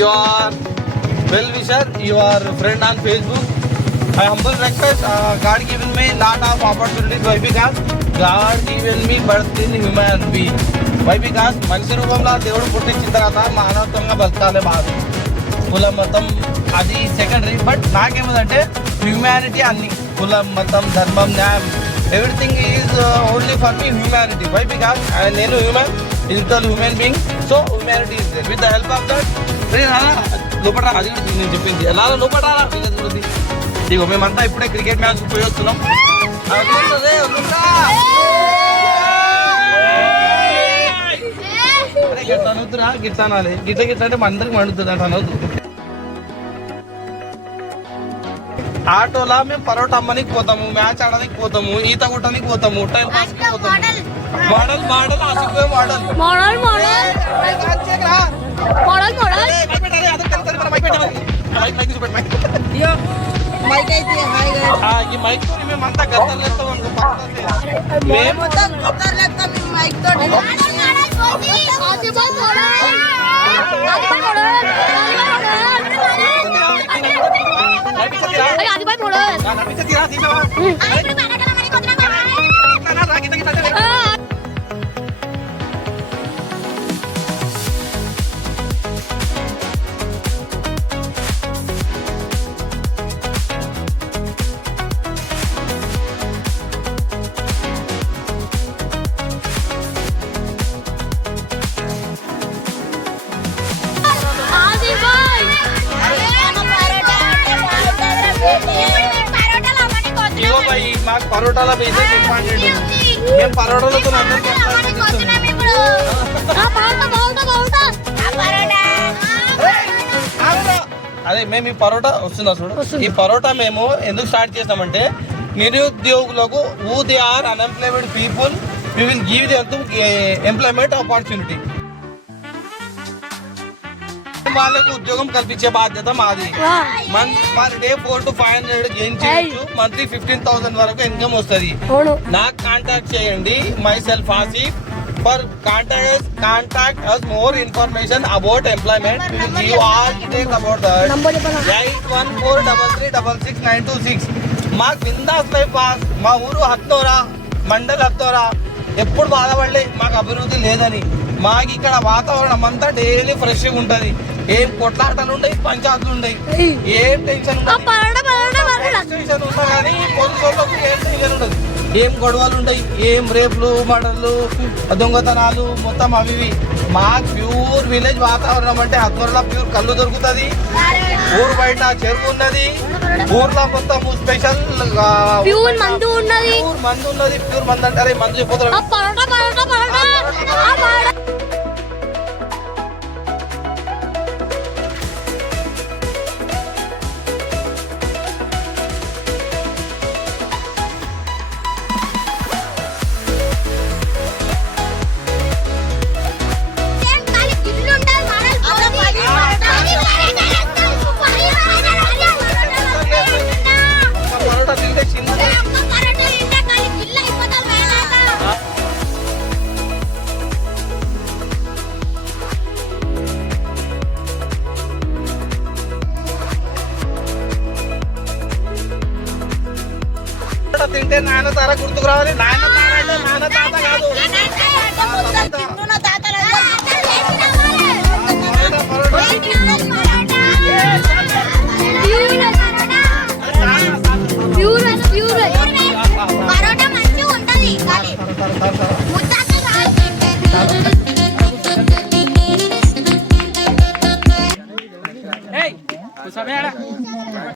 your well-wisher, your friend on Facebook. I humble request, God given me lot of opportunities. Why? Because God given me birth in human being. Why? Because మనిషి రూపంలో దేవుడు పుట్టించిన తర్వాత మానవత్వంగా బతకాలి. బాధ కులం మతం అది సెకండరీ. బట్ నాకేమదంటే హ్యూమానిటీ అన్ని కులం మతం ధర్మం న్యాయం everything is only for me humanity. Why? Because నేను human digital human being. So humanity is there. With the help of that లోపల అది నేను చెప్పింది ఎలా లోపల ఇదిగో మేమంతా ఇప్పుడే క్రికెట్ మ్యాచ్ పోయి వస్తున్నాం. గిట్లా అనొద్దురా, గిట్లా అనాలి. గిట్ల గిట్ల అంటే అందరికి మండుతుంది అంటే అనొద్దు. ఆటోలా మేము పరోటా అమ్మనికి పోతాము, మ్యాచ్ ఆడడానికి పోతాము, ఈత కొట్టడానికి పోతాము, టైం పాస్ పోతాము. మోడల్ మోడల్ అసలు model model model model model ఈ మైక్ తో మేమంతా గద్దలు వేస్తాం అనుకో. మేము మైక్ తో మాకు పరోటాల బిజినెస్ ఇంపార్టెంట్. మేము పరోటాలతో అదే మేము ఈ పరోటా వస్తుందా చూడు. ఈ పరోటా మేము ఎందుకు స్టార్ట్ చేస్తామంటే నిరుద్యోగులకు who they are unemployment people we will give them employment opportunity. వాళ్ళకు ఉద్యోగం కల్పించే బాధ్యత మాది. పర్ డే 400 to 500 గెయిన్ చేయొచ్చు. మంత్లీ 15,000 వరకు ఇన్కమ్ వస్తుంది. నాకు కాంటాక్ట్ చేయండి. Myself Asif. For contact us more information about employment. We will give you all details about that. 8143366926. మాకు బిందాస్ లైఫ్ పాస్. మా ఊరు హత్తోరా, మండల్ హత్తోరా. ఎప్పుడు బాధపడలే మాకు అభివృద్ధి లేదని. మాకు ఇక్కడ వాతావరణం అంతా డైలీ ఫ్రెష్గా ఉంటుంది. ఏం కొట్లాటలు ఉండయి, పంచాయతీలు ఉండయి, ఏం టెన్షన్ ఉండదు. కానీ పోలీసులకు ఏం టెన్షన్ ఉండదు, ఏం గొడవలు ఉండయి, ఏం రేపులు మర్డర్లు దొంగతనాలు మొత్తం అవి. మాకు ప్యూర్ విలేజ్ వాతావరణం అంటే అత్వరలో ప్యూర్ కళ్ళు దొరుకుతుంది. ఊరు బయట చెరువు ఉన్నది. ఊర్లో మొత్తం స్పెషల్ ప్యూర్ మందు ఉన్నది. ప్యూర్ మందు అంటారు. మందు చెప్పిపోతారు. తింటే నాన్న తార గుర్తుకు రావాలి. నాన్న తార అంటే నాన్న తాత కాదు.